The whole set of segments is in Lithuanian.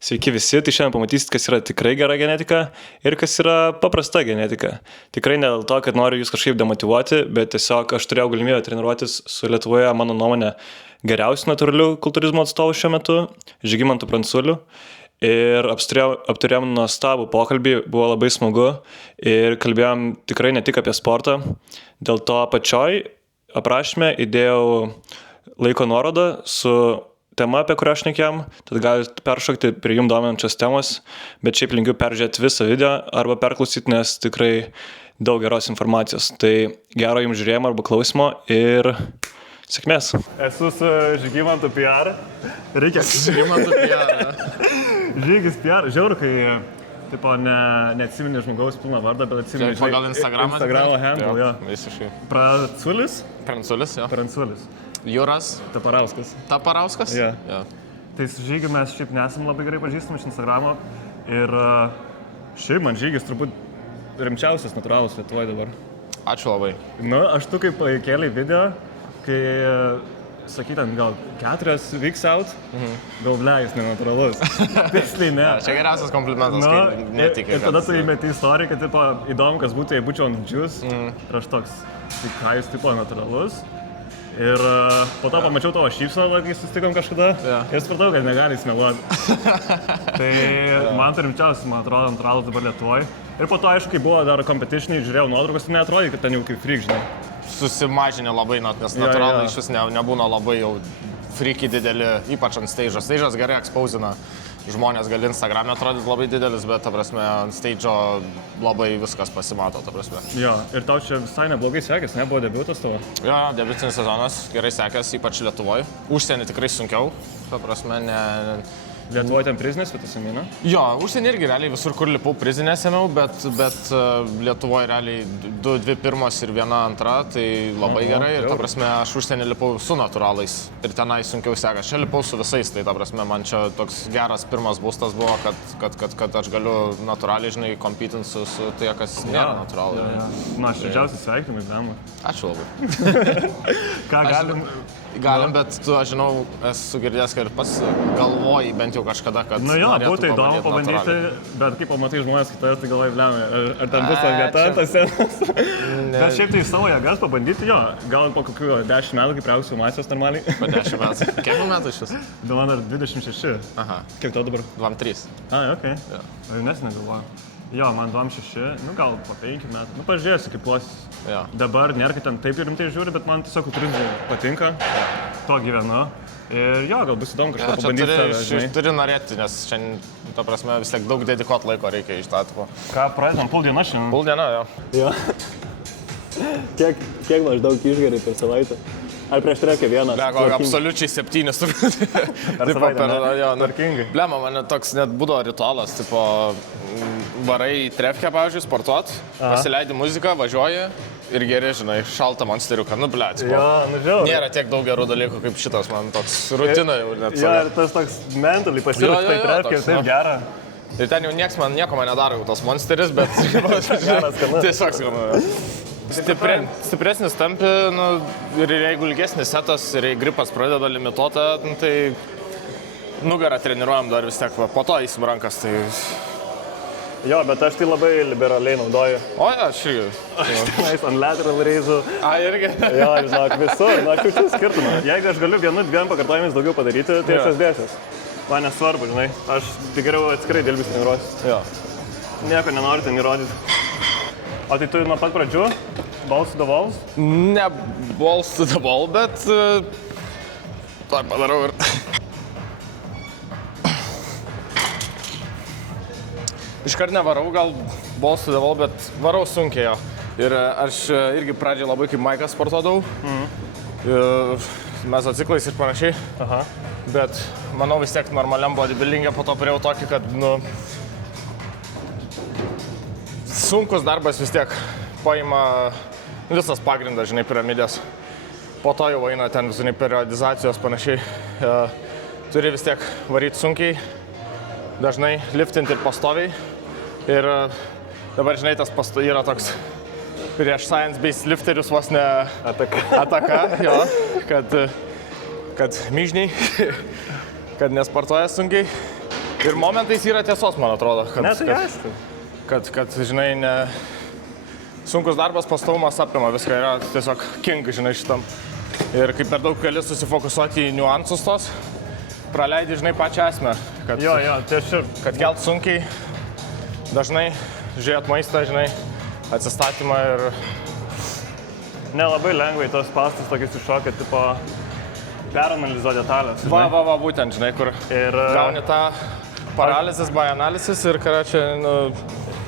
Sveiki visi, tai šiandien pamatysit, kas yra tikrai gera genetika ir kas yra paprasta genetika. Tikrai ne dėl to, kad noriu jūs kažkaip demotyvuoti, bet tiesiog aš turėjau galimybę treniruotis su Lietuvoje, mano nuomonė, geriausiu natūraliu kultūrizmo atstovu šiuo metu, Žygimantu Pranculiu. Ir apturėjom nuostabų pokalbį, buvo labai smagu ir kalbėjom tikrai ne tik apie sportą. Dėl to apačioj aprašyme įdėjau laiko nuorodą su tema, apie kurią šnekėjom, tad galite peršokti prie jums dominančios temos, bet šiaip linkiu peržiūrėti visą video arba perklausyti, nes tikrai daug geros informacijos. Tai gero jums žiūrėjimo arba klausimo ir sėkmės. Esu su Žygimantu PR. Reikia Žygimantu PR. Žygis PR. Žiauru, kai tipo, neatsimeni žmogaus pilną vardą, bet atsimeni pagal Instagramą handle, jo. Visiškai. Pranculis? Pranculis, jo. Pranculis. Jūras. Taparauskas. Taparauskas? Jo. Jo. Tai su Žygiu mes šiaip nesam labai gerai pažįstami iš Instagramo ir šiaip man Žygis turbūt rimčiausias natūralus Lietuvoje dabar. Ačiū labai. Nu, aš tu kaip kėlei video, kai sakytum, gal 4 weeks out, gal ble, jis nenatūralus. Tiksliai ne. Čia geriausias komplimentas, kai netikai. Ir tada tu įmeti istoriją, kad tipo, įdomu, kas būtų, jei būčiau ant džius. Ir aš toks, tai ką jūs tipo natūralus. Ir po to pamačiau tavo šypseną, kai susitikom kažkada. Ir supratau, kad negali įsmeluoti. Tai man tai rimčiausias, man atrodo, natūralus dabar Lietuvoje. Ir po to, aišku, kai buvo dar competitionai, žiūrėjau nuotraukas, tai neatrodė, kad ten jau kaip freak, žinai. Susimažinė labai, nes natūralai iš vis nebūna labai jau freaky dideli, ypač ant stage'o. Stage'as gerai exposina. Žmonės gali Instagram'e atrodyti labai didelis, bet, ta prasme, ant stage'o labai viskas pasimato, ta prasme. Jo, ir tau čia visai neblogai sekės, ne? Buvo debiutas tavo? Jo, debiutinis sezonas, gerai sekės, ypač Lietuvoje. Užsienį tikrai sunkiau, ta prasme, ne... Lietuvoje ten prizinės vietas ėmė? Jo, užsienį irgi realiai visur, kur lipau prizinės ėmiau, bet Lietuvoje realiai 2 pirmos ir 1 antra, tai labai gerai. Ir ta prasme, aš užsienį lipau su natūralais ir tenai sunkiau sekas. Čia lipau su visais, tai ta prasme, man čia toks geras pirmas būstas buvo, kad aš galiu natūraliai, žinai, kompitinti su tai, kas nėra natūralai. Na, aš didžiausias sveikinimai, Dama. Ačiū labai. Ką galim? Galim, bet tu, aš žinau, esu girdėjęs, kad ir pats galvoji bent jau kažkada, kad... Nu jo, būtų įdomu pabandyti, bet kai pamatai žmonės kitas, tai galvoji, blemai, ar ten bus ta vieta, tas senas. Bet šiaip tai savo jėgas pabandyti, jo, gal po kokių 10 metų, kai priausiu masės normaliai. Po 10 metų. Kiek metų šis? Man dar 26. Aha. Kiek tau dabar? 23. Okei. Nes negalvoju. Jo, man 26, nu gal po 5 metų. Nu, pažiūrėsiu, kaip klosis. Dabar nėra, kad ten taip rimtai žiūri, bet man tiesiog kultūrizmai patinka. To gyvenu. Ir jo, gal bus įdomu kažką pabandyti save, žinai. Turi norėti, nes šiandien, ta prasme, vis tiek daug dedikuot laiko reikia iš tą tipo. Ką pradedam, puldieną šiandien? Puldieną, jo. Jo. Kiek maždaug išgeri per savaitę? Ar prieš trekę vieną? Bleko, absoliučiai 7 turbūt. Per savaitę, ne? Tvarkingai. Blema, man toks net būdavo ritualas, tipo, varai į trefkę, pavyzdžiui, sportuot, pasileidi muziką, važiuoji ir geri, žinai, šaltą monsteriuką, nu, ble, tipo. Jo, nu, žiauri. Nėra tiek daug gerų dalykų kaip šitas, man toks rutina jau net. Jo, ir tas toks mentally pasirūpti tai trefkę ir taip gera. Ir ten jau nieko man nedaro, tas monsteris, bet tiesiog skanu. Stipresnis tampi, nu, ir jeigu ilgesnis setas ir jei gripas pradeda limituotą, tai nugarą treniruojam dar vis tiek, po to įsim rankas, tai... Jo, bet aš tai labai liberaliai naudoju. O, ja, aš irgi. Aš tenais ant lateral raisų. Irgi? Jo, žinok, visur, nu, aš jaučiu skirtumą. Jeigu aš galiu 1-2 pakartojimais daugiau padaryti, tai aš dėsiuos. Man nesvarbu, žinai, aš tik geriau atskirai dėlbis treniruosiu. Jo. Nieko nenoriu ten įrodyti. O tai tu nuo pat pradžių? Balls to the walls? Ne balls to the wall, bet... Dar padarau ir... Iškart nevarau, gal balls to the wall, bet varau sunkiai jo. Ir aš irgi pradžiai labai kaip Maikas sportuodavau. Mezociklais ir panašiai. Bet manau vis tiek normaliam bodybuilding'e po to turėjau tokį, kad, nu... Sunkus darbas vis tiek paima visas pagrindas, žinai, piramidės. Po to jau eina ten, žinai, periodizacijos panašiai. Turi vis tiek varyti sunkiai, dažnai liftinti ir pastoviai. Ir dabar, žinai, tas yra toks prieš science-based lifterius vos ne ataka, jo, kad myžniai, kad nesportuoja sunkiai. Ir momentais yra tiesos, man atrodo, Aišku. kad žinai, sunkus darbas, pastovumas apima viską, yra tiesiog king, žinai, šitam. Ir kai per daug gali susifokusuoti į niuansus tos, praleidi, žinai, pačią esmę. Kad kelt sunkiai, dažnai žiūrėt maistą, žinai, atsistatymą ir... Nelabai lengvai tos pastus tokius iššokia, tipo, peranalizuoti detalės. Va, būtent, žinai, kur gauni tą paralizės, by analizės ir čia,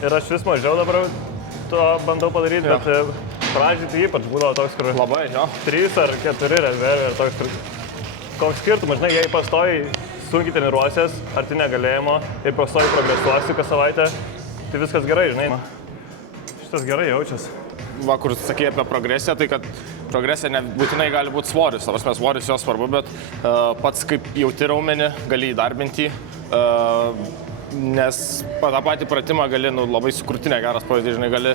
Ir aš vis mažiau dabar to bandau padaryti, bet pradžiai tai ypač būdavo toks, kur... Labai, jo. 3 ar 4 rezervai ir toks, kur... Koks skirtumas, žinai, jei pastoji sunkiai treniruosies, arti negalėjimo, jei pastoji progresuosi kas savaitę, tai viskas gerai, žinai. Šitas gerai jaučiasi. Va, kur sakė apie progresiją, tai kad progresija nebūtinai gali būti svoris. Ta prasme, svoris jo svarbu, bet pats kaip jauti raumenį, gali įdarbinti, nes tą patį pratimą gali labai sukrūtinę geras pavyzdys, žinai,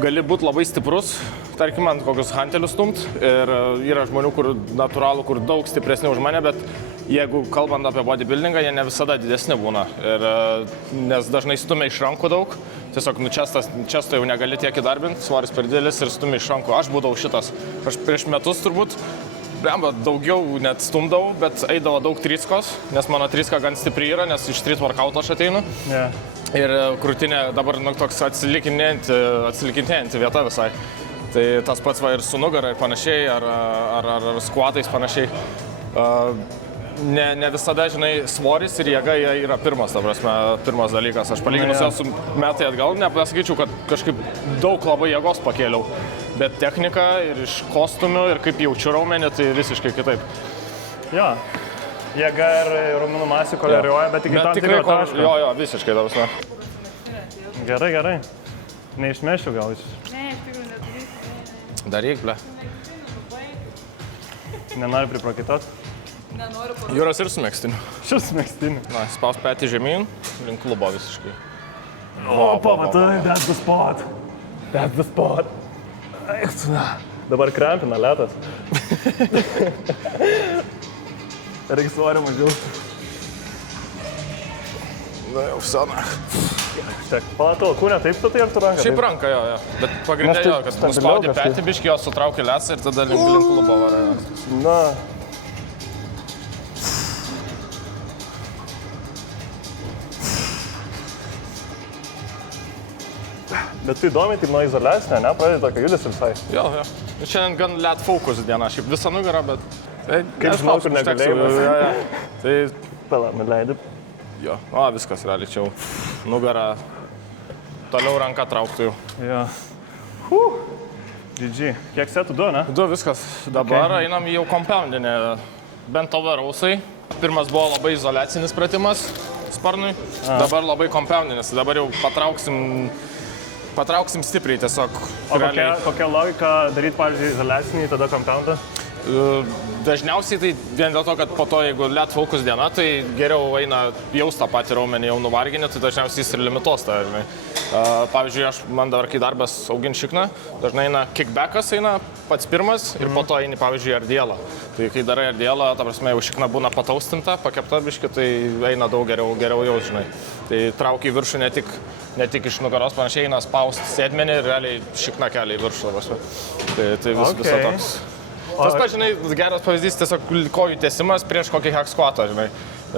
gali būti labai stiprus, tarkim, ant kokius hantelius stumt ir yra žmonių, kur natūralų, kur daug stipresni už mane, bet jeigu kalbant apie bodybuildingą, jie ne visada didesni būna, nes dažnai stumia iš rankų daug, tiesiog često jau negali tiek įdarbinti, svoris per didelis ir stumia iš rankų. Aš būdavau šitas, aš prieš metus turbūt, daugiau net stumdavau, bet eidavo daug triskos, nes mano triska gan stipri yra, nes iš street workouto aš ateinu. Ir krūtinė dabar toks atsilikinėjanti vieta visai. Tai tas pats va ir su nugara ir panašiai, ar squatais panašiai. Ne visada, žinai, svoris ir jėga yra pirmas dalykas. Aš palyginus jau su metai atgal, nepasakyčiau, kad kažkaip daug labai jėgos pakėliau. Bet technika ir iš kostiumių ir kaip jaučiu raumenį, tai visiškai kitaip. Jo, jėga ir raumenų masė koreliuoja, bet iki tam tikro taško. Jo, visiškai dabar. Gerai. Neišmešiu gal iš. Ne, iš tikrųjų nedarysiu. Daryk, ble. Nenori priprakaituot? Nenoriu parodyti. Jūras ir su megstiniu. Šis megstiniu. Na, spaus petį žemyn, link klubo visiškai. Matai, that's the spot. Dabar krempina lėtas. Reikia svorio mažiau. Na, jau sena. Palatau, kūnė taip statai ar tu ranką? Šiaip ranka, jo. Bet pagrindė jo, kad nuspaudi petį biškį, jo sutrauki lesą ir tada link klubo varai. Na. Bet tu įdomiai, taip nuo izoliacinė, ne? Pradedi tokio judesį visai. Jo. Šiandien gan let focus diena, šiaip visą nugarą, bet... Kaip žinau, kur negalėjimas. Tai... Pala, nuleidi. Jo, viskas realiai čia jau. Nugarą toliau ranką trauktų jau. Jo. GG. Kiek setų? 2, ne? 2 viskas. Dabar einam jau compoundinę. Bent overrausai. Pirmas buvo labai izoliacinis pratimas sparnui. Dabar labai compoundinis. Dabar jau patrauksim stipriai tiesiog. O kokia logika daryti, pavyzdžiui, izoliacinį, tada compoundą? Dažniausiai tai vien dėl to, kad po to, jeigu let focus diena, tai geriau eina jaust tą patį raumenį jau nuvarginį, tai dažniausiai jis ir limituos tą, žinai. Pavyzdžiui, man dabar, kai darbas augint šikną, dažnai eina kickbackas, eina pats pirmas ir po to eini, pavyzdžiui, ardielą. Tai kai darai ardielą, ta prasme, jau šikna būna pataustinta, pakepta biški, tai eina daug geriau jaust, žinai. Tai traukia į viršų ne tik iš nugaros, panašiai eina spaust sėdmenį ir realiai šikna kelia į viršų, ta prasme. Tai viso toks. Tas pats, žinai, geras pavyzdys, tiesiog kojų tiesimas prieš kokį hack squatą, žinai.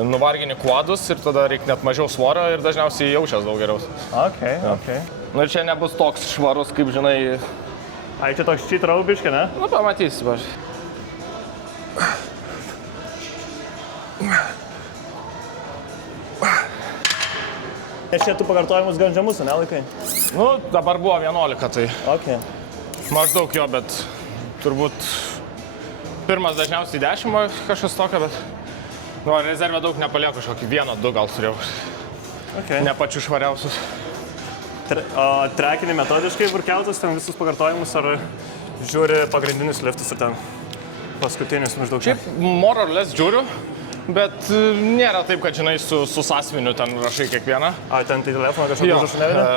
Nuvargini quadus ir tada reikia net mažiau svorio ir dažniausiai jaučias daug geriau. Okay. Nu ir čia nebus toks švarus, kaip, žinai... Ai, čia toks cheat row biški, ne? Nu, pamatysi, paž. Nes čia tu pakartojimus gan žemus, ne, laikai? Nu, dabar buvo 11, tai... Okay. Maždaug jo, bet turbūt... Pirmas dažniausiai 10 kažkas tokio, bet... Nu, rezervę daug nepalieku, kažkokį 1-2 gal turėjau. Okay. Ne pačius švariausius. Trekinį metodiškai workoutus, ten visus pakartojimus, ar žiūri pagrindinius liftus ir ten paskutinius maždaug? Šiaip more or less žiūriu, bet nėra taip, kad, žinai, su sąsviniu ten rašai kiekvieną. Ten tai telefoną kažkokį užrašų nevedė?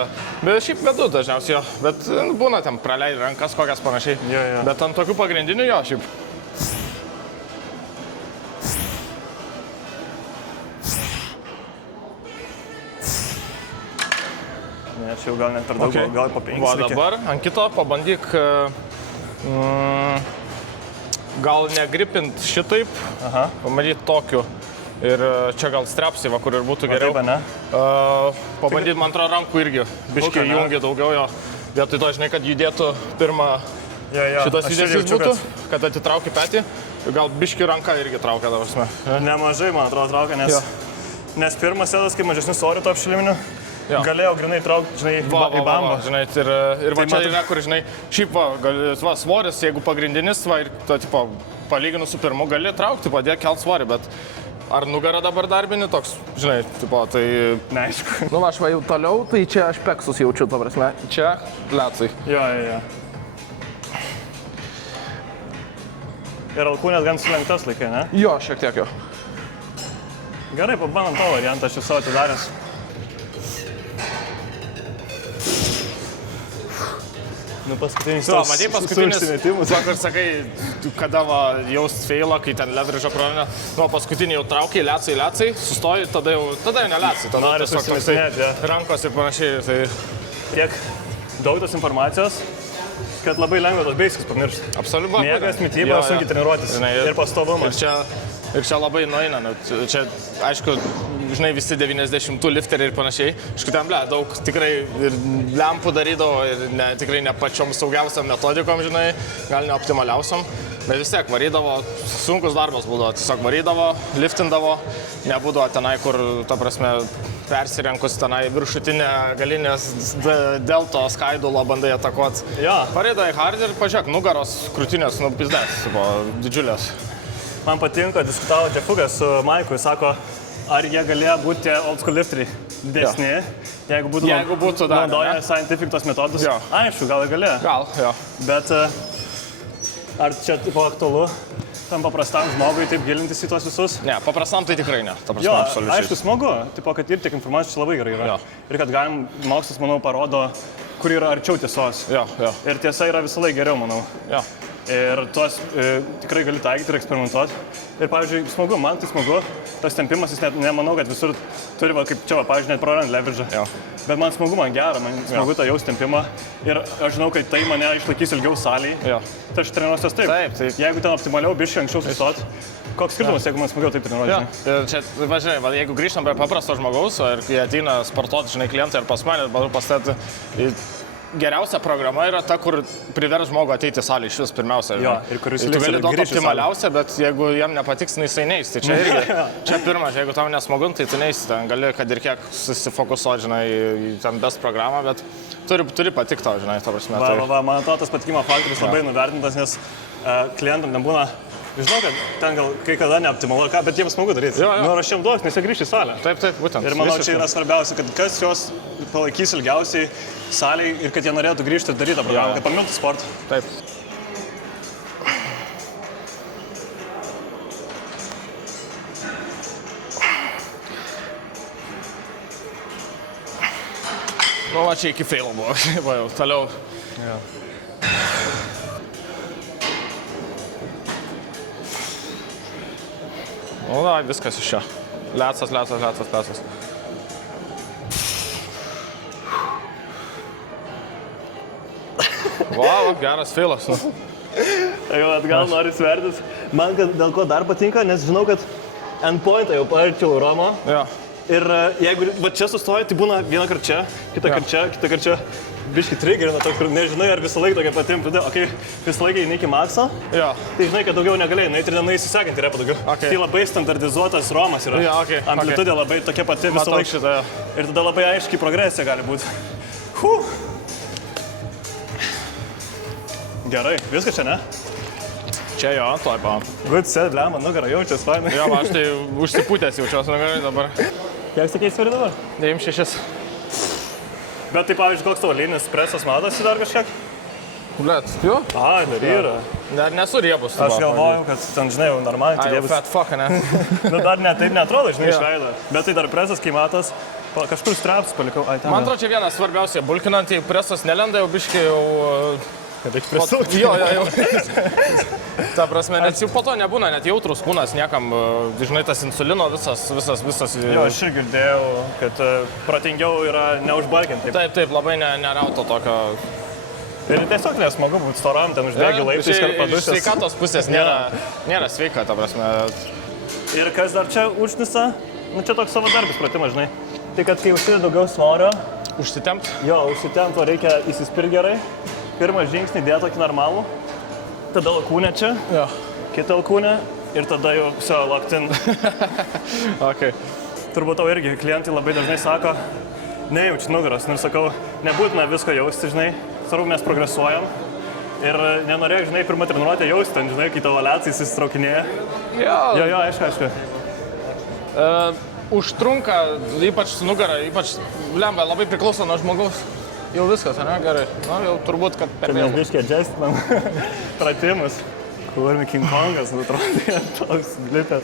Bet šiaip vedu dažniausiai jo, bet būna ten praleidi rankas kokias panašiai. Jo. Bet ant tokių pagrindinių jo, šiaip. Ne, čia jau gal net per daug, gal po 5. Va dabar ant kito pabandyk gal negripint šitaip, pabandyt tokiu. Ir čia gal strepsai, va, kur ir būtų geriau. Taip, ne? Pabandyt, man atrodo, rankų irgi biškiai jungi daugiau jo. Vietoj to, žinai, kad judėtų pirmą šitas judesys būtų, kad atitrauki petį. Gal biškiai ranka irgi traukia, dabar prasme. Nemažai, man atrodo, traukia, nes pirmas setas, kai mažesnių svorių to apšiliminių, galėjau grinai traukti, žinai, į bambą. Žinai, ir va čia yra, kur, žinai, šiaip va, svoris, jeigu pagrindinis, va, ir to, tipo, palyginus su pirmu, gali traukti, padėk kelt svorį, bet ar nugarą dabar darbini toks, žinai, tipo, tai... Neaišku. Nu, aš va jau toliau, tai čia aš peksus jaučiu, to prasme, čia lecai. Jo. Ir alkūnės gan sulenktas laikai, ne? Jo, šiek tiek jo. Gerai, pabandom to variantą, aš jau savo atidaręs. Nu, paskutinis toks matai, paskutinis, vakar sakai, kada va jaust feilą, kai ten ledrižą pravinę, nu, paskutinį jau traukiai, lecai, sustoji, tada jau ne lecai, tada tiesiog toksai rankos ir panašiai. Tai... Tiek daug tos informacijos, kad labai lengva tos basics pamiršti. Absoliučiai. Miegas, mityba, sunkiai treniruotis ir pastovumas. Ir čia labai nueina, čia, aišku, žinai, visi 90 lifteriai ir panašiai. Aišku, ten, daug tikrai ir lempų darydavo ir tikrai ne pačiom saugiausiam metodikom, žinai, gal ne optimaliausiam. Bet vis tiek varydavo, sunkus darbas būdavo, tiesiog varydavo, liftindavo, nebūdavo tenai, kur, ta prasme, persirenkus tenai viršutinę galinės delto skaidulo bandai atakuoti. Varydavo į hard ir pažiūrėk, nugaros krūtinės, pizdės, didžiulės. Man patinka, diskutavo Jeffugas su Maiku, jis sako, ar jie galėjo būti tie old school lifteriai didesni, jeigu būtų naudoję scientific tos metodus. Aišku, gal ir galėjo. Gal, jo. Bet ar čia tipo aktualu tam paprastam žmogui taip gilintis į tuos visus? Ne, paprastam tai tikrai ne. Jo, aišku, smagu, tipo, kad ir tiek informacijos čia labai gerai yra. Ir kad galim, mokslas, manau, parodo, kur yra arčiau tiesos. Ir tiesa yra visą laiką geriau, manau. Ir tuos tikrai gali taikyti ir eksperimentuoti. Ir, pavyzdžiui, smagu, man tai smagu, tas tempimas, jis net nemanau, kad visur turi, va, kaip čia, va, pavyzdžiui, net prarand leverage. Bet man smagu, man gera, man smagu tą jaust tempimą. Ir aš žinau, kad tai mane išlaikys ilgiau salėje. Tai aš treniruosiuos taip. Jeigu ten optimaliau biškai anksčiau sustot, koks skirtumas, jeigu man smagiau taip treniruotis? Čia, važiuoju, jeigu grįžtam prie paprasto žmogaus, ir kai ateina sportuoti, žinai, klientai ir pas mane, bandau pastat, geriausia programa yra ta, kur privers žmogų ateiti į salę iš vis pirmiausia. Ir kuris tu gali duoti optimaliausią, bet jeigu jam nepatiks, jisai neis. Tai čia irgi, čia pirmas, jeigu tau nesmagu, tai tu neisi. Ten gali, kad ir kiek susifokusuoti, žinai, į ten best programą, bet turi patikti tau, žinai, ta prasme. Man atrodo, tas patikimo faktorius labai nuvertintas, nes klientam nebūna. Žinau, kad ten gal kai kada neoptimalu, bet jiems smagu daryti. Nu, aš jiems duos, nes jie grįš į salę. Taip, būtent. Ir manau, čia yra svarbiausia, kad kas juos palaikys ilgiausiai salėje ir kad jie norėtų grįžti ir daryti tą programą, kad pamiltų sportą. Taip. Nu, va čia iki feilo buvo, va jau, toliau. Nu, da, viskas iš čia. Lecas. Wow, geras feilas. Jau atgal noriu svertis. Man dėl ko dar patinka, nes žinau, kad endpointą jau paarčiau Romą. Ir jeigu va čia sustoji, tai būna vieną kartą čia, kitą kartą čia. Biški triggerina toks, kur nežinai, ar visą laiką tokia pati impridė. Visą laiką eini iki makso, tai žinai, kad daugiau negalėjai nueiti ir nenueisi sekantį repą daugiau. Tai labai standardizuotas Romas yra. Amplitudė labai tokia pati visą laiką. Ir tada labai aiškiai progresija gali būti. Gerai, viskas čia, ne? Čia jo, toj pa. Good set, lemma, nugarą jaučias, fainai. Jo, aš tai užsipūtęs jaučiuosi nugarai dabar. Kiek sakei sveri dabar? 96. Bet tai, pavyzdžiui, koks tavo lynis presas matosi dar kažkiek? Blet, jo? Dar yra. Dar nesu riebus. Aš galvoju, kad ten, žinai, jau normaliai. Ai, jau fat fuck, ne? Nu, dar ne, taip neatrodo, žinai, išleido. Bet tai dar presas, kai matos, kažkur straps palikau. Man atrodo, čia vienas svarbiausia, bulkinant, jei presas nelenda, jau biškai jau Reikia prisukti. Jo. Ta prasme, nes jau po to nebūna net jautrus kūnas niekam, žinai, tas insulino visas. Jo, aš ir girdėjau, kad protingiau yra neužbalkinti. Taip, labai nerauto tokio. Ir tiesiog nesmagu būti storam, ten užbėgi laiptais ir padušęs. Iš sveikatos pusės nėra sveika, ta prasme. Ir kas dar čia užnisa? Nu, čia toks savo darbis pratimas, žinai. Tai kad kai užsidė daugiau svorio, Užsitempt? jo, užsitempt, reikia įsispirti gerai. Pirmą žingsnį dėti tokį normalų, tada alkūnę čia, Jo. kitą alkūnę ir tada jau viso laktin. Okay. Turbūt tau irgi klientai labai dažnai sako, nejaučiu nugaros. Ir sakau, nebūtina visko jausti, žinai, svarbu mes progresuojam. Ir nenorėk, žinai, pirmą treniruotę jausti, ten, žinai, kai tavo liatsai įsitraukinėja. Jo, aišku. Užtrunka, ypač su nugara, ypač lemba, labai priklauso nuo žmogaus. Jau viskas, ne, gerai. Na, jau turbūt, kad per Mes vėlų. biškiai adjustinam pratimus. Kurmi King Kongas, atrodė, toks glitęs.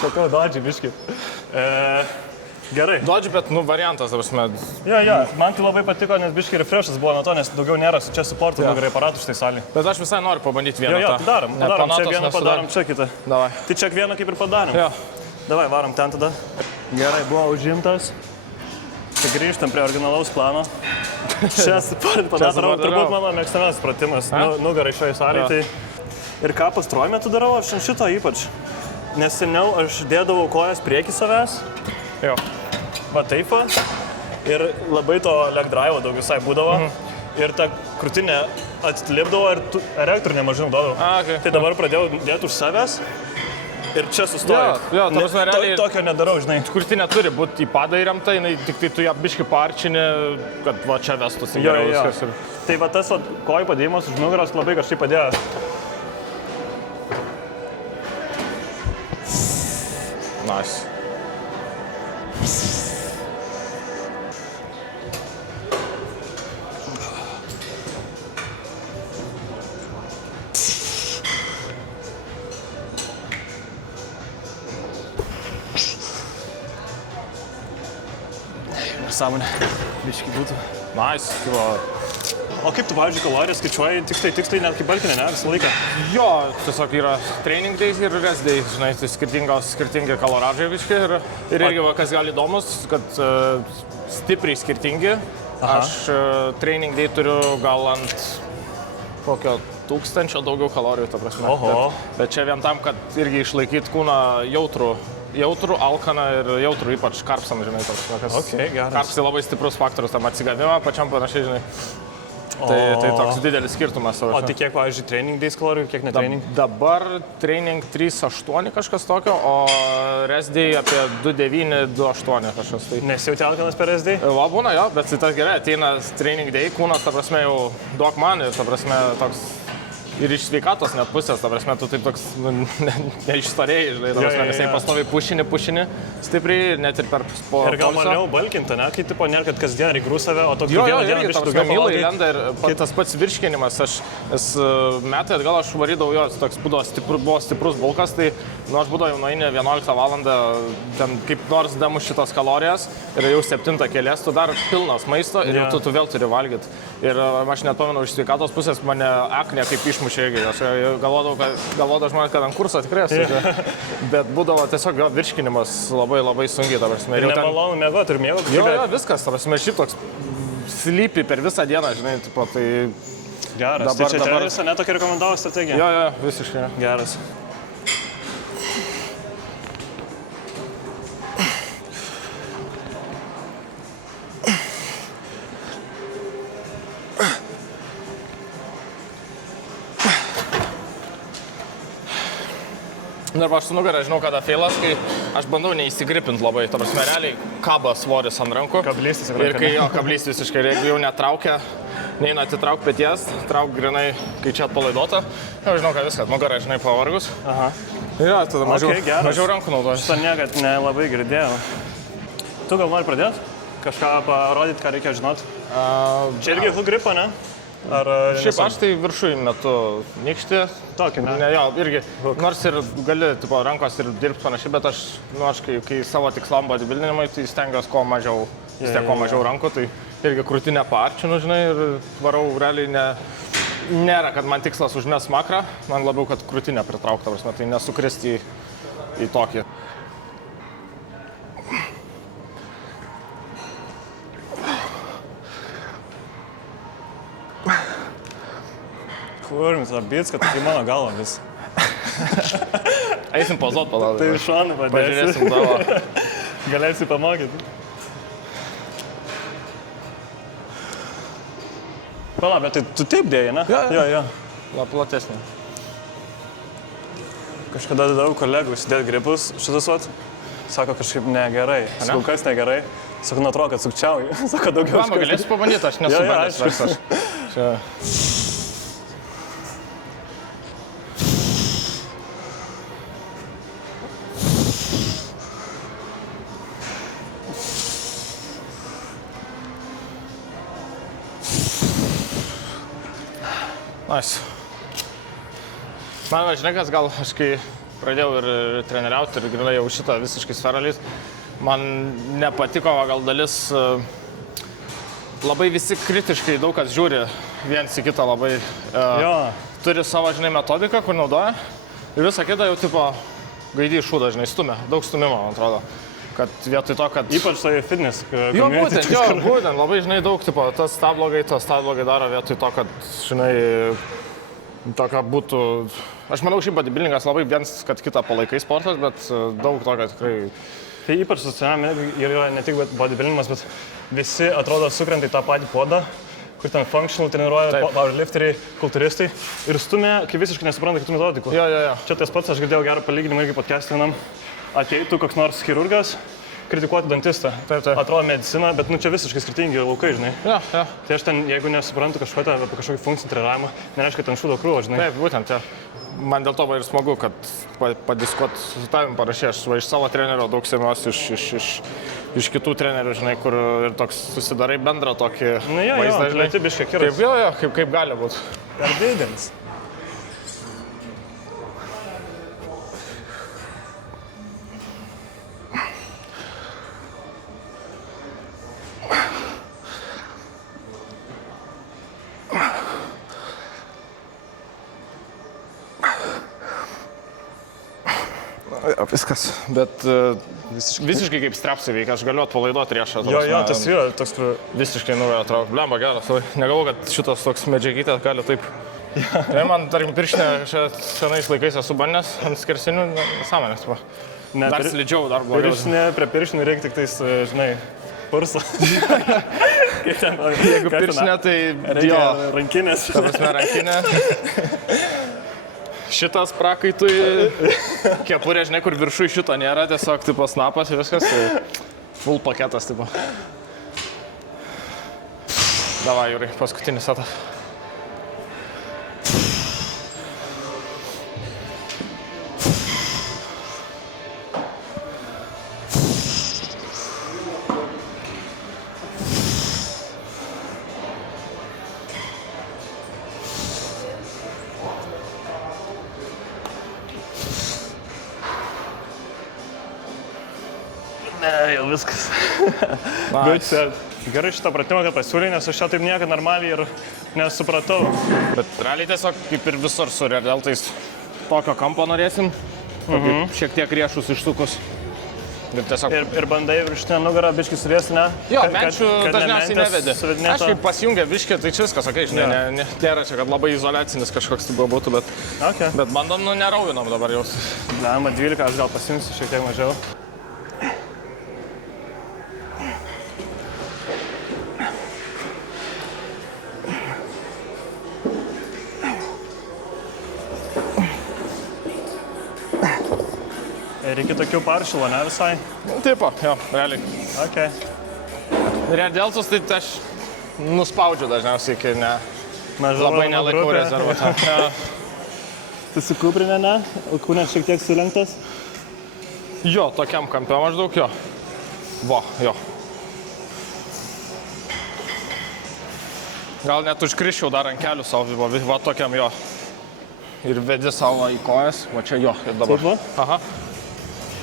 Sakau, dodžiai biškiai. Gerai. Dodži, bet, variantas, ta prasme. Jo, man tai labai patiko, nes biškiai refreshas buvo nuo to, nes daugiau nėra čia suportų nugarai aparatų štai salį. Bet aš visai noriu pabandyti vieną. Jo, tai darom. Čia vieną padarom, čia kitą. Davai. Tai čia vieną kaip ir padarėm. Jo. Davai, varom ten tada. Gerai, buvo užimtas. Tai grįžtam prie originalaus plano. Čia padarau, turbūt mano mėgstamiausias pratimas. Nugarai šioje salėje. Tai... Ir ką pastaruoju metu darau, aš šito ypač. Nes seniau aš dėdavau kojas prieki savęs. Jo. Va taip va. Ir labai to leg drive'o daug visai būdavo. Ir ta krūtinė atlipdavo ir elektrų nemažai naudodavau. Okay. Tai dabar pradėjau dėti už savęs. Ir čia sustoju. Jo, ta prasme, realiai... Tokio nedarau, žinai. Krūtinė turi būti į padą įremta, tik tai tu ją biški parčini, kad va čia vestųsi geriau viskas. Ir... Tai va tas kojų padėjimas už nugaros labai kažkaip padėjo. Nice. Nesąmonė. Biški būtų. Nice. O kaip tu, pavyzdžiui, kalorijas skaičiuoji tiksliai net kaip balkinė, ne? Visą laiką? Jo, tiesiog yra training days ir rest days, žinai, tai skirtingi kaloražai biški ir irgi, kas gali įdomus, kad stipriai skirtingi. Aš training day turiu gal ant kokio 1000 daugiau kalorijų, ta prasme. Oho. Bet čia vien tam, kad irgi išlaikyti kūną jautrų, alkaną ir jautrų, ypač karpsam, žinai, ta prasme, kas geras. Karpsai labai stiprus faktorius tam atsigavimą, pačiam panašiai, žinai. Tai toks didelis skirtumas. O tai kiek, pavyzdžiui, training days kalorijų, kiek ne training? Dabar training 3,8 kažkas tokio, o rest day apie 2,9, 2,8 kažkas. Tai. Nesijauti alkanas per rest day? Va, būna jo, bet tai tas gerai, ateina training day, kūnas, ta prasme, jau duok man ir, ta prasme, toks ir iš sveikatos net pusės, ta prasme, tu taip toks neišstorėjai, žinai, ta prasme, nes jei pastoviai pušini stipriai, net ir per sportą. Ir gal maniau balkinti, ne? Kai tipo nėra, kad kasdien reikia grūsavę, o tokia vieną dieną biškai daugiau valgai. Lenda ir tas pats virškinimas, metai atgal aš varydavau jo, toks buvo stiprus bulkas, tai aš būdavau jau nueini 11 valandą, ten kaip nors demuši šitas kalorijas ir jau 7 kėlės, tu dar pilnas maisto ir jau tu vėl turi valgyti. Ir aš net pamenu, iš sveikatos pusės mane aknė kaip išmušė irgi. Aš galvodavau žmonės, kad ant kurso tikrai esu. Bet būdavo tiesiog virškinimas labai sunkiai, ta prasme. Ir nemalonu mėgoti ir mėgoti. Jo, viskas, ta prasme, šiaip toks slypi per visą dieną, žinai, tipo, tai... Geras. Tai čia Tereris, ne tokia rekomendavo strategija? Jo, visiškai. Geras. Ir aš su nugara žinau, kada feilas, kai aš bandau neįsigripinti labai, ta prasme, realiai kaba svoris ant rankų. Kablys ir kai jo kablys visiškai, jeigu jau netraukia, neina atitrauk peties, trauk grinai, kai čia atpalaiduota, jau žinau, kad viskas, nugara, žinai, pavargus. Aha. Jo, tada mažiau rankų naudoju. Šitą niekad nelabai girdėjau. Tu gal nori pradėti? Kažką parodyti, ką reikia žinoti? Čia irgi hook gripo, ne? Ar... Šiaip aš tai viršui metu nykštį. Tokį, ne? Jo, irgi, nors ir gali, tipo, rankos ir dirbti panašiai, bet aš kai savo tikslam bodybuildinimui, tai stengiuosi kuo mažiau, vis tiek kuo mažiau rankų, tai irgi krūtinę paarčinu, žinai, ir varau realiai nėra, kad man tikslas užmes makrą, man labiau, kad krūtinę pritraukta, prasme, tai nesukristi į tokį. Kurmis, abits, kad tai mano galva vis. Eisim pozuot palauk. Tai iš šono Pažiūrėsim tavo. Galėsi pamokyti. Pala, bet tai tu taip dėjai, ne? Jo. La platesnė. Kažkada daug kolegų užsidėti gripus šitas vat. Sako kažkaip negerai. Sakau, kas negerai? Sako, atrodo, kad sukčiauju. Sako, daugiau Mama, galėsiu pabandyti, aš nesu bandęs. Čia. Nice. Man, žinai, kas gal aš kai pradėjau ir treneriauti ir grinai jau šitą visiškai sferą lįst, man nepatiko gal dalis, labai visi kritiškai daug kas žiūri viens į kitą labai, turi savo, žinai, metodiką, kur naudoja ir visą kitą jau tipo gaidį šūdą, žinai, stumia, daug stumimo, man atrodo. Kad vietoj to, kad... Ypač tai fitness. Jo, būtent, labai, žinai, daug, tipo, tas tą blogai daro vietoj to, kad, žinai, tokia būtų... Aš manau, šiaip bodybuildingas labai viens, kad kitą palaikai sportas, bet daug to, kad tikrai... Tai ypač socialinė yra ne tik bodybuildingas, bet visi atrodo sukrenta į tą patį podą, kur ten functional treniruoja, powerlifteriai, kulturistai ir stumia, kai visiškai nesupranta kitų metodikų. Jo. Čia tas pats, aš girdėjau gerą palyginimą irgi podcast'e vienam. Ateitų koks nors chirurgas, kritikuoti dantistą. Taip. Atrodo medicina, bet nu čia visiškai skirtingi laukai, žinai. Jo. Tai aš ten, jeigu nesuprantu apie kažkokį funkcinį treniravimą, nereiškia, kad ten šūdo krūvo, žinai. Taip, būtent, Man dėl to ir smagu, kad padiskuoti su tavim parašė. Aš iš savo trenerio daug semiuosi iš kitų trenerių, žinai, kur ir toks susidarai bendrą tokį vaizdą, žinai. Tai biškai kiras. Kaip gali būti. Per didelis. Viskas, bet visiškai kaip strepsai veikia, aš galiu atpalaiduoti riešą. Jo, tas yra toks, kur... Visiškai nauja atrodo. Blemba, geras, negalvoju, kad šitas toks medžiagytė gali taip. Tai man, tarkim, pirštinę senais laikais esu bandęs ant skersinių, sąmonės. Dar slidžiau, dar blogiau. Prie pirštinių reikia tik tais, žinai, purso. Jeigu pirštinė, tai... Reikia rankinės. Ta prasme, rankinė. Šitas prakaitui kepurė, žinai, kur viršui šito nėra, tiesiog tipo snapas ir viskas, full paketas tipo. Davai, Jūrai, paskutinis setas. Ne, jau viskas. Nice. Gerai šitą pratimą, kad pasiūlė, nes aš čia taip niekad normaliai ir nesupratau. Bet realiai tiesiog kaip ir visur su redeltais tokio kampo norėsim, šiek tiek riešus išsukus. Ir bandai viršutinę nugarą biškį suriesti, ne? Jo, menčių dažniausiai nevedė. Aš kaip pasijungia biškį, tai čia viskas, okei, žinai, nėra čia, kad labai izoliacinis kažkoks tai būtų, bet bandom, neraujinom dabar jau. Lema 12, aš gal pasimsiu šiek tiek mažiau. Reikia tokių paršilo, ne visai? Taip, jo, realiai. Okay. Redeltus tai aš nuspaudžiu dažniausiai, kai labai nelaikau rezervatą. Tu sikūprinė, ne? O kūnas šiek tiek sulenktas? Jo, tokiam kampe maždaug jo. Gal net užkriščiau dar ant kelių savo, va tokiam jo. Ir vedi savo į kojas, va čia jo, ir dabar. Taip, va? Aha.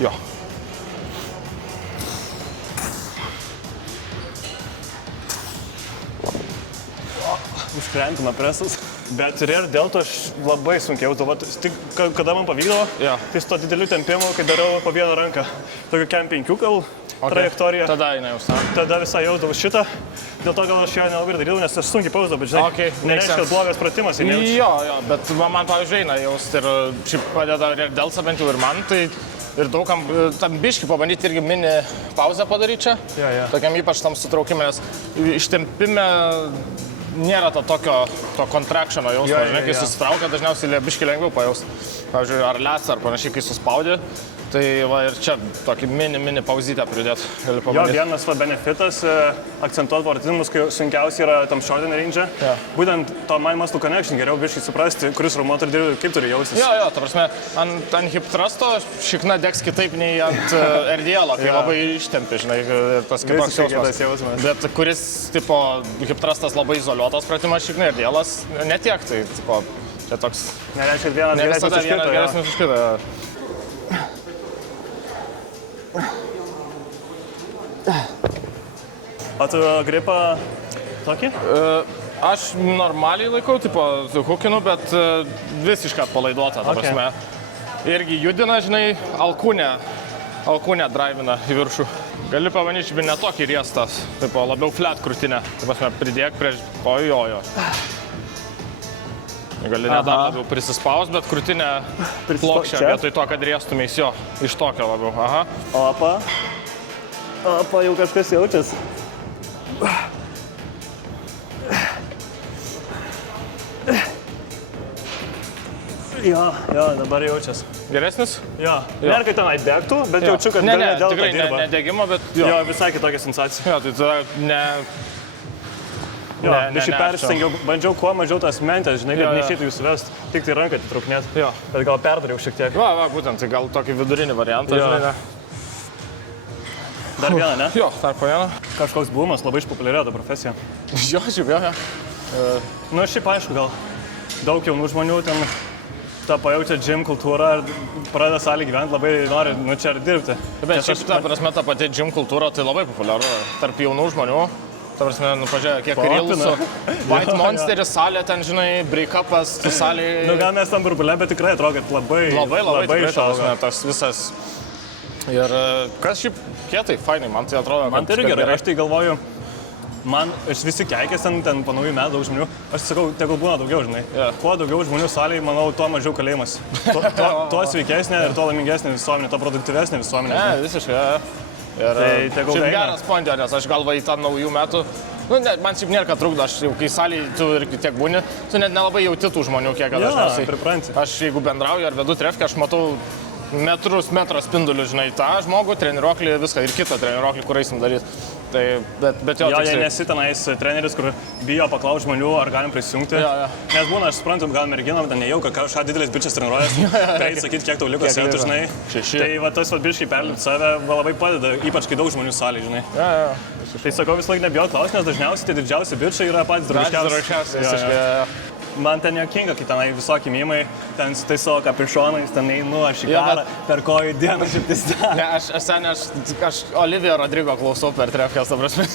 Jo. Užkrentina presas. Bet ir dėl to aš labai sunkiai jausdavau. Tik kada man pavykdavo, tai su to dideliu tempimu, kai dariau po vieną ranką. Tokio kem 5 gal trajektoriją. Tada eina jau savo. Tada visai jausdavau šitą. Dėl to gal aš jo nelabai darydavau, nes aš sunkiai pausdavau, bet žinai, nereiškia, kad blogas pratimas. Jo, bet man pavyzdžiui eina jausti ir šiaip padeda ir delsą bent jau ir man, tai ir daugam tam biškį pabandyti irgi mini pauzę padaryti čia. Tokiam ypač tam sutraukime, nes ištempime nėra to tokio contractiono jausmo, žinai, kai susitraukia, dažniausiai biškį lengviau pajaus. Pavyzdžiui, ar lesa, ar panašiai, kai suspaudė. Tai va ir čia tokį mini pauzytę pridėt. Jo, vienas benefitas, akcentuot vartinimus, kai sunkiausia yra tam shorten range. Būtent to mind muscle connection geriau biškai suprasti, kuris raumuo turi dirbti, kaip turi jaustis. Jo, ta prasme, ant hip thrusto šikna degs kitaip nei ant RDL, kai labai ištempi, žinai, ir tas kitoks jausmas. Bet kuris, tipo, hip thrustas labai izoliuotas pratimas šikna, RDL'as netiek, tai, tipo, čia toks... Nereiškia, kad vienas geresnis už kitą. O tu gripą tokį? Aš normaliai laikau, tipo, hukinu, bet visiškai atpalaiduota, ta prasme. Irgi judina, žinai, alkūnę drivina į viršų. Gali pabandyti, bet ne tokį riestas, tipo, labiau flat krūtinę. Ta prasme, pridėk prieš... Ojojo. Gali net dar labiau prisispaus, bet krūtinę plokščią, vietoj to, kad riestumeis jo. Iš tokio labiau. Aha. Opa, jau kažkas jaučias. Jo, dabar jaučias. Geresnis? Jo. Nėra, kad tenai degtų, bet jaučiu, kad gal ne dėl to dirba. Ne degimo, bet jo. Jo, visai kitokia sensacija. Jo, tai tada ne... Jo, biškai perstengiau, bandžiau kuo mažiau tas mentės, žinai, kad neišeitų jūs vest, tik tai ranką atitraukinėt. Jo. Bet gal perdariau šiek tiek. Va, būtent, tai gal tokį vidurinį variantą, žinai, ne? Dar vieną, ne? Jo, dar po vieną. Kažkoks bumas, labai išpopuliarėjo ta profesija. Jo, šiaip jo. Nu, šiaip aišku, gal daug jaunų žmonių ten tą pajaučia gym kultūrą ir pradeda salį gyventi, labai nori, nu, čia ir dirbti. Bet šiaip ta prasme, ta pati gym kultūra, tai labai populiaru tarp jaunų žmonių. Ta prasme, nu, pažiūrėk, kiek reelsų. White Monsteris salė ten, žinai, break-upas, tu salėje... Nu, gal mes tam burbulė, bet tikrai atrodo, kad labai išauga. Tas visas... Ir kas šiaip kietai, fainai, man tai atrodo, man tai irgi gerai. Aš tai galvoju, aš visi keikės ten po naujų metų daug žmonių. Aš sakau, tegul būna daugiau, žinai. Kuo daugiau žmonių salėje, manau, tuo mažiau kalėjimas. Tuo sveikesnė ir tuo laimingesnė visuomenė, tuo produktyvesnė visuomenė. Ne, visiškai, Ir šiaip geras pointė, nes aš galva į tą naujų metų, nu, man šiaip nėra, kad trukdo, aš jau kai salėje tu ir tiek būni, tu net nelabai jauti tų žmonių, kiek dažniausiai. Pripranti. Aš jeigu bendrauju ar vedu trefkę, aš matau metro spindulių, žinai, tą žmogų, treniruoklį, viską ir kitą treniruoklį, kur eisim daryti. Tai, bet jo, jei nesi tenais treneris, kur bijo paklausti žmonių, ar galim prisijungti. Nes būna, aš suprantu, gal merginom, ten nejau, kad kažką didelis bičias treniruojas, tai sakyti, kiek tau liko setų, žinai. Tai va tas biškai perlipti save labai padeda, ypač kai daug žmonių salėje, žinai. Tai sakau, vis laik nebijot klausti, nes dažniausiai tie didžiausi bičiai yra patys draugiškiausi. Man ten jokinga, kai tenai visokie mimai, ten su tai savo kapišonais, ten einu, aš į karą, per kojų dieną šiptis ten. Ne, aš Olivija Rodrigo klausau per trefkės, ta prasme.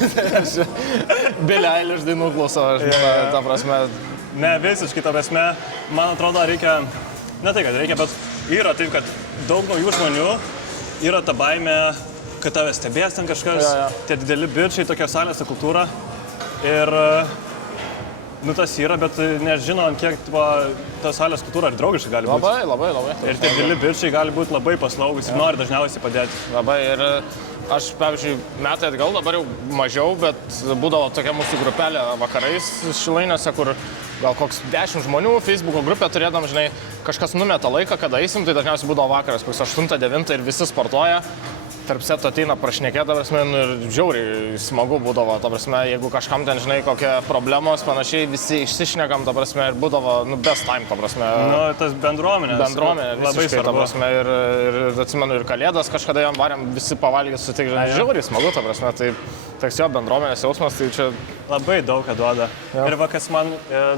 Billie Eilish dainų klausau, ta prasme. Ne, visiškai, ta prasme, man atrodo, reikia, ne tai, kad reikia, bet yra taip, kad daug naujų žmonių yra ta baimė, kad tave stebės ten kažkas, tie dideli bičiai, tokia salės kultūra. Ir nu tas yra, bet nežino, kiek ta salės kultūra ar draugiškai gali būti. Labai. Ir tie dideli bičiai gali būti labai paslaugus ir nori dažniausiai padėti. Labai ir aš, pavyzdžiui, metai atgal, dabar jau mažiau, bet būdavo tokia mūsų grupelė vakarais Šilainiuose, kur gal koks 10 žmonių Facebook'o grupę turėdam, žinai, kažkas numeta laiką, kada eisim, tai dažniausiai būdavo vakaras, koks 8-9 ir visi sportuoja. tarp setų ateina prašnekėti, ta prasme, nu, ir žiauriai smagu būdavo, ta prasme, jeigu kažkam ten, žinai, kokie problemos, panašiai, visi išsišnekam, ta prasme, ir būdavo, nu, best time, ta prasme. Nu, tas bendruomenė Labai svarbu. Ta prasme, ir atsimenu, ir kalėdas kažkada jam varėm visi pavalgyti sutikti, žinai, žiauriai smagu, ta prasme, tai toks jo bendruomenės jausmas, tai čia labai daug ką duoda. Jo. Ir va, kas man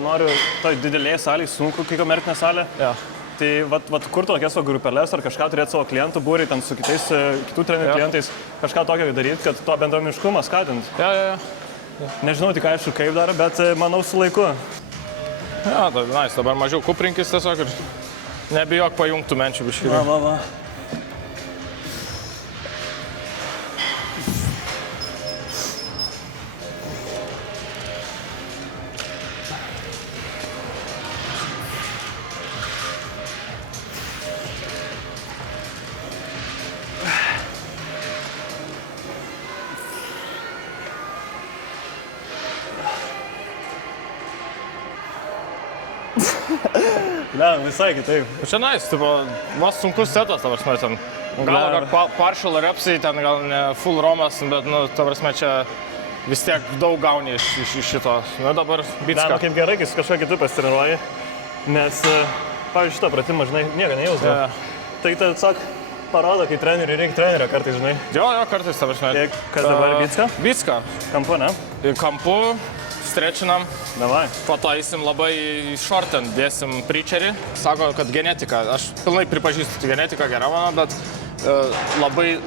noriu, toj didelėje salėje sunku, kai komercinė salė. Ja. Tai vat kur tokias grupelės ar kažką turėti savo klientų būrį, ten su kitais, kitų trenerių klientais, kažką tokio daryti, kad to bendruomeniškumą skatint. Ja. Nežinau tik aišku kaip dar, bet manau su laiku. Ja, tai nice, dabar mažiau kuprinkis tiesiog ir nebijok pajungtų menčių biškį. Va. Ne, visai kitaip. Čia nice, tipo, vos sunkus setas, ta prasme, ten. Gal partial repsai, ten gal ne full romas, bet, nu, ta prasme, čia vis tiek daug gauni iš šito. Nu, dabar bitska. Ne, kaip gerai, kai su kažkuo kitu pasitreniruoji, nes, pavyzdžiui, šitą pratimą, žinai, nieko nejausdavo. Ja. Tai tiesiog parodo, kai treneriui reikia trenerio kartais, žinai. Jo, kartais, ta prasme. Kas dabar, bitska? Bitska. Kampu, ne? Kampu, strečinam. Davai. Po to eisim labai shortent, dėsim preacherį. Sako, kad genetika, aš pilnai pripažįstu, genetika gera mano, bet labai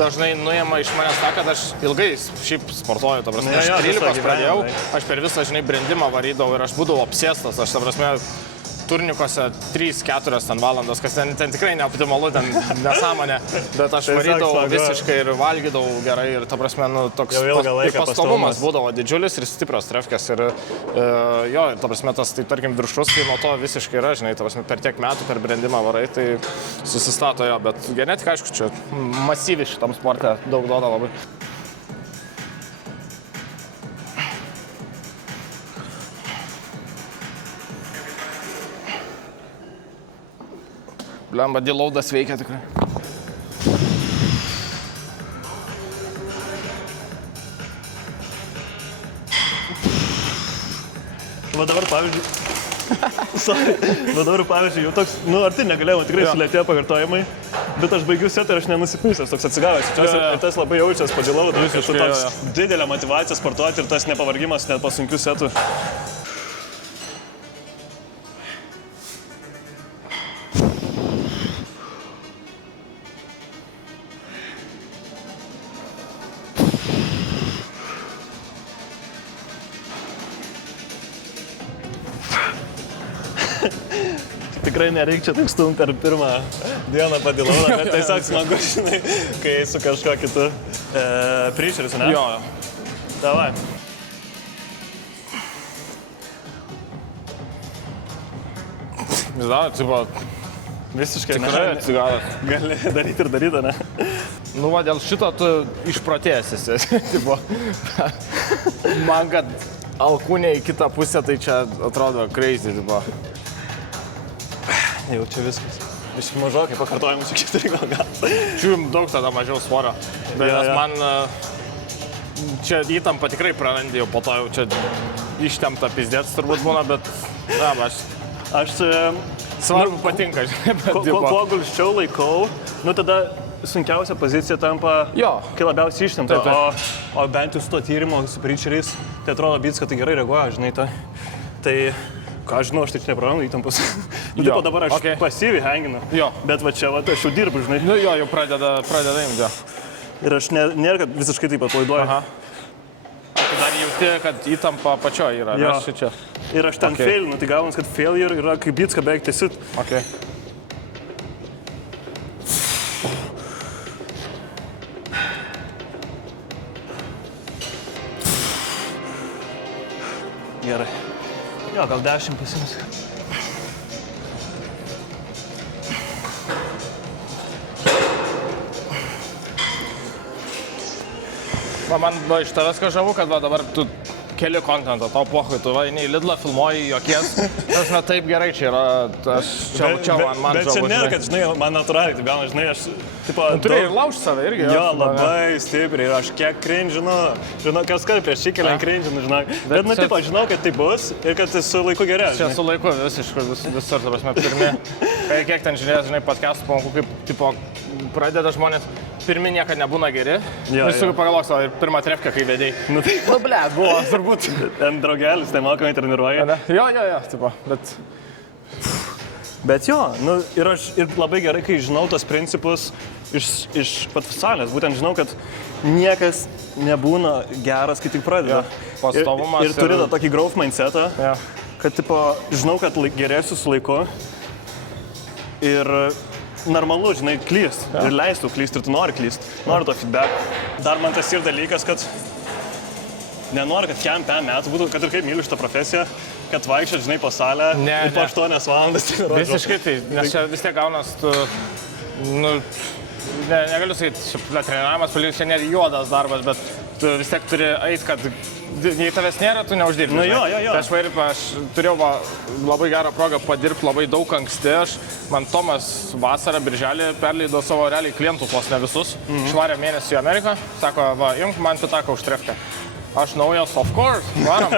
dažnai nuima iš manęs tą, kad aš ilgai šiaip sportuoju, ta prasme, aš 13 pradėjau, aš per visą, žinai, brendimą varydavau ir aš būdavau apsėstas, aš, ta prasme, turnikose 3-4 ten valandas, kas ten tikrai neoptimalu, ten nesąmonė, bet aš varydavau visiškai ir valgydavau gerai ir, ta prasme, nu, toks pastovumas būdavo didžiulis ir stiprios trefkės ir jo, ir, ta prasme, tas, tai tarkim, viršus, tai nuo to visiškai yra, žinai, ta prasme, per tiek metų, per brendimą varai, tai susistato jo, bet genetika, aišku, čia masyvi šitam sporte daug duoda labai. Blemba, deloadas veikia tikrai. Va dabar pavyzdžiui, jau toks, nu ar tai negalėjau, tikrai sulėtėjo pakartojimai, bet aš baigiu setą ir aš nenusipūsęs, toks atsigavęs. Ir tas labai jaučias po deloado, kad tu toks didelė motyvacija sportuoti ir tas nepavargimas net po sunkių setų. Tikrai nereikia taip stumti per pirmą dieną padilauną, bet tiesiog smagu, žinai, kai su kažkuo kitu. Preacheris, ne? Jo. Davai. Žinau, tipo, visiškai tikrai atsigavęs. Gali daryti ir daryti, ne? Nu, va, dėl šito tu išprotėjęs esi. Tipo, man, kad alkūnė į kitą pusę, tai čia atrodo crazy, tipo. Jau čia viskas. Visiškai mažokai pakartojimus iki 4 gal. Čia jums daug tada mažiau svorio. Bet man čia įtampa tikrai prarandi jau po to, jau čia ištempta pizdėts turbūt būna, bet na, aš svarbu patinka, žinai, bet kuo gulščiau laikau, nu tada sunkiausia pozicija tampa, kai labiausiai ištempta. O bent jau su to tyrimo su preacheriais, tai atrodo bits, kad tai gerai reaguoja, žinai, tai ką aš žinau, aš tai čia neprarandu įtampos. Nu, taip, dabar aš pasyviai hanginu. Bet va čia, aš jau dirbu, žinai. Nu jo, jau pradeda imti, jo. Ir aš nėra, kad visiškai taip atpalaiduoju. Aha. Tai dar jauti, kad įtampa pačioje yra, jo. Aš čia. Ir aš ten failinu, tai gaunas, kad failure yra kaip beats, kad beveik tiesit. Okay. Gerai. Jo, gal 10 pasims. Man iš tavęs ką žavu, kad va, dabar tu keli kontentą, tau pohui, tu va, į Lidlą filmuoji, jokies. Tas ne taip gerai čia yra, čia man Bet čia nėra, kad, žinai, man natūraliai, tai gal, žinai, aš, tipo... Turėjai laužti save irgi. Jo, labai stipriai, aš kiek cringe'inu, žinau, kas kart prieš šį kelią cringe'inu, žinau. Bet, nu, tipo, žinau, kad tai bus ir kad su laiku gerės. Čia su laiku visiškai, visur, ta prasme, pirmi. Kiek ten žiūrės, žinai, podcastų pamokų, kaip, tipo, pradeda žmonės, pirmi niekada nebūna geri. Ir su pagalvos, ir pirmą trefkę, kai vedėjai. Nu, tai... Nu, ble, buvo, turbūt. Ten draugelis, nemokamai treniruoja. Jo, tipo, bet... Bet jo, nu, ir aš ir labai gerai, kai žinau tos principus iš pat salės. Būtent žinau, kad niekas nebūna geras, kai tik pradeda. Pastovumas. Ir turi tą tokį growth mindsetą, Ja. kad, tipo, žinau, kad gerėsiu su laiku. Ir normalu, žinai, klyst. Ir leistų klyst, ir tu nori klyst. Nori to feedback. Dar man tas ir dalykas, kad nenori, kad kem 5 metų būtų, kad ir kaip myliu šitą profesiją, kad vaikščiat, žinai, po salę ir po 8 valandas. Visiškai tai, nes čia vis tiek gaunas, tu, nu, negaliu sakyti, treniravimas, čia nėra juodas darbas, bet tu vis tiek turi eiti, kad jei tavęs nėra, tu neuždirbi. Nu jo. Tai aš turėjau labai gerą progą padirbti labai daug anksti. Man Tomas vasarą, birželį perleido savo realiai klientus, vos ne visus. Švarė mėnesį į Ameriką, sako, va, imk man pitaką už trefkę. Aš naujas, of course, varom.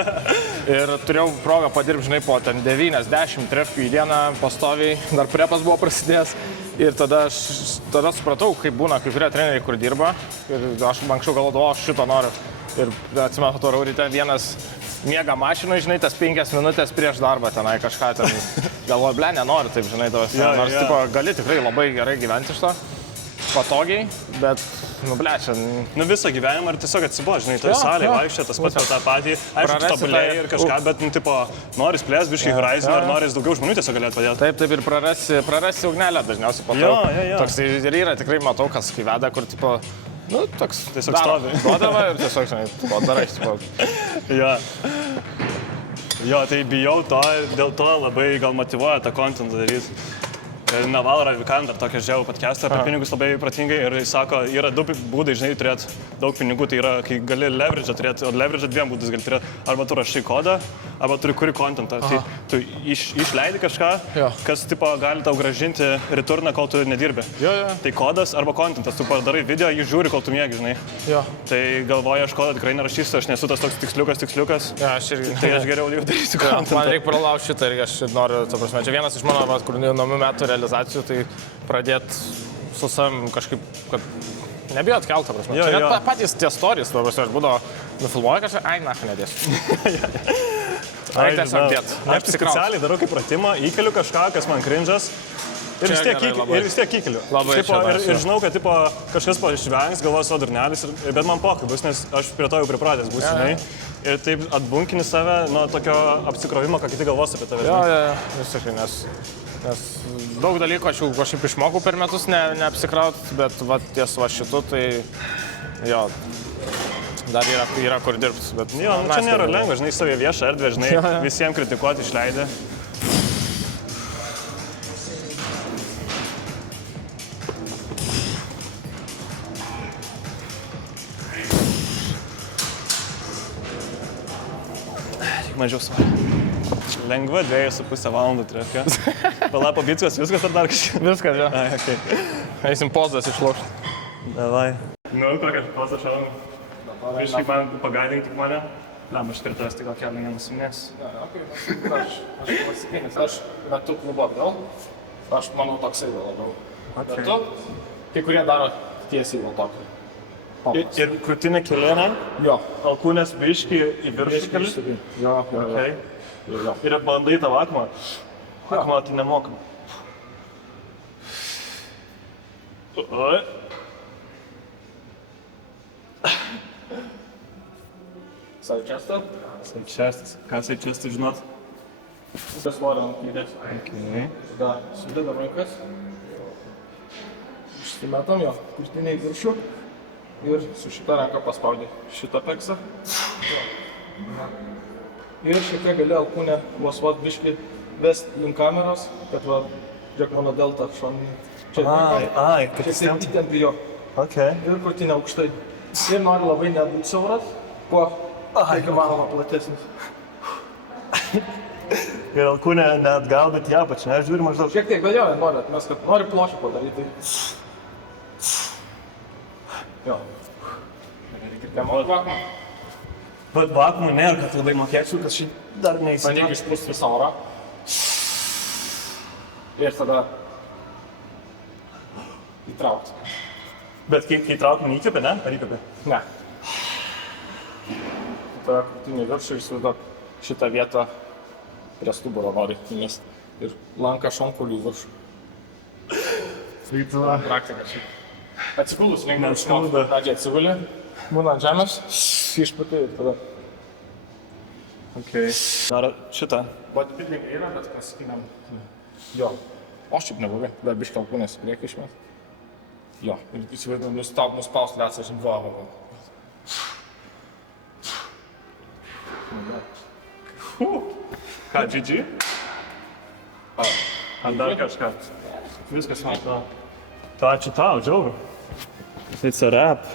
Ir turėjau progą padirbti, žinai, po ten 90 trefkių į dieną pastoviai, dar prepas buvo prasidėjęs. Ir tada supratau, kaip būna kai kurie treneriai, kur dirba. Ir aš anksčiau galvodavau, aš šito noriu. Ir atsimenu, to ryte vienas miega mašinai, žinai, tas 5 minutės prieš darbą tenai kažką ten. Galvoju, ble, nenoriu taip, žinai, nors tipo, gali tikrai labai gerai gyventi iš to. Patogiai, bet, nu, ble, čia... Nu, visą gyvenimą ir tiesiog atsiboš, žinai, toje salėje vaikščia tas pats per tą patį. Aišku, tu tobulėjai ir kažką, bet, nu, tipo, noris plės biškai horizon ar noris daugiau žmonių tiesiog galėtų padėti. Taip, ir prarasi ugnelę dažniausiai po to. Toks ir yra, tikrai matau, kas kai veda, kur, tipo, nu, toks tiesiog stovi. Duodava ir tiesiog, žinai, darai, tipo. Jo, tai bijau to ir dėl to labai gal motyvuoja tą kontentą daryti. Naval Ravikant dar tokia žiūrėjau podcastą apie pinigus labai protingai ir jis sako, yra 2 būdai, žinai, turėti daug pinigų, tai yra, kai gali leverage turėti, o leverage 2 būdus gali turėti, arba tu rašai kodą, arba turi kuri kontentą. Tai tu išleidi kažką, kas, tipo, gali tau gražinti returną, kol tu nedirbi. Tai kodas arba kontentas, tu padarai video, jį žiūri, kol tu miegi, žinai. Tai galvoju, aš kodą tikrai nerašysiu, aš nesu tas toks tiksliukas. Tai aš geriau jau darysiu kontentą. Man reikia pralaužti šitą ir aš noriu, ta prasme, čia vienas iš mano, kur naujų metų realizacijų, tai pradėt su savim kažkaip, kad nebijot keltą, prasme. Čia net patys tie stories, aš būdavo nufilmuoju kažką, ai, nacha, nedėsiu. Ai, tiesiog dėt. Aš specialiai darau kaip pratimą, įkeliu kažką, kas man cringe'as. Ir vis tiek įkeliu. Ir žinau, kad tipo, kažkas išvengs, galvos savo durnelis, bet man pokai bus, nes aš prie to jau pripratęs būsiu, žinai. Ir taip atbunkini save nuo tokio apsikrovimo, ką kiti galvos apie tave. Visiškai, nes daug dalykų aš jau kažkaip išmokau per metus neapsikraut, bet va, ties va šitu, tai jo, dar yra kur dirbti. Jo, čia nėra lengva, žinai, savo viešą erdvę, žinai, visiems kritikuoti išleidė. Mažiau svaru. Lengva 2,5 valandų trefka. Pala po bickas, viskas ar dar kažkas? Viskas, jo. Ai, okei. Eisim pozas išlošti. Davai. Nu, kokią pozą šalam. Visiškai man pagaidink tik mane. Lam, aš kartu esti gal kelią nenusiminės. Aš pasikeinis, aš metu klubo atgal. Aš manau toksai labiau. Bet tu, kai kurie daro tiesiai nuo tokio. Ir krūtinė kelėnė? Jo. Alkūnės biškį į viršų keli? Jo. Ir bandai tavo akmą? Akmą tai nemokam. Oi. Side chestą? Side chestas. Ką side chestas žinot? Viskas svorio ant kėdės. Tada sudedam rankas. Išsimetam jo, krūtinę į viršų. Ir su šitą ranką paspaudė šitą peksą. Ir šiek tiek gali alkūnę vos biškį vest link kameros, kad va, žiūrėk mano delta šoninį. Kad šiek tiek įtempi jo. Ir krūtinę aukštai. Ir nori labai nebūti siauras, kuo Kiek įmanoma platesnis. Ir alkūnė ne atgal, bet ją pačią, aš žiūriu maždaug. Šiek tiek, bet jo, nori atmest, kad nori plošį padaryti. Jo. Reikia temot vakumą. Bet vakumų nėra, kad labai mokėčiau, kad šį dar neįsivaizduoju. Bandyk išpūsti visą orą. Ir tada įtraukti. Bet kai traukim įkvėpė, ne? Ar įkvėpė? Ne. Tada krūtinį viršų ir įsivaizduok šitą vietą prie stuburo nori įmest. Ir lanką šonkaulių į viršų. Praktika šiaip. Atsigulus lengviau išmokti. Pradžiai atsiguli, būna ant žemės, išpūti ir tada. Okay. Dar šitą. Bodybuilding yra, bet klasikiniam. Jo. O šiaip neblogai, dar biškį alkūnės į priekį išmest. Jo. Ir įsivaizduoju, nuspaust lėcą, žinai, va. Ką, GG? Ar dar kažką? Viskas man. To ačiū tau, džiaugiu. It's a wrap.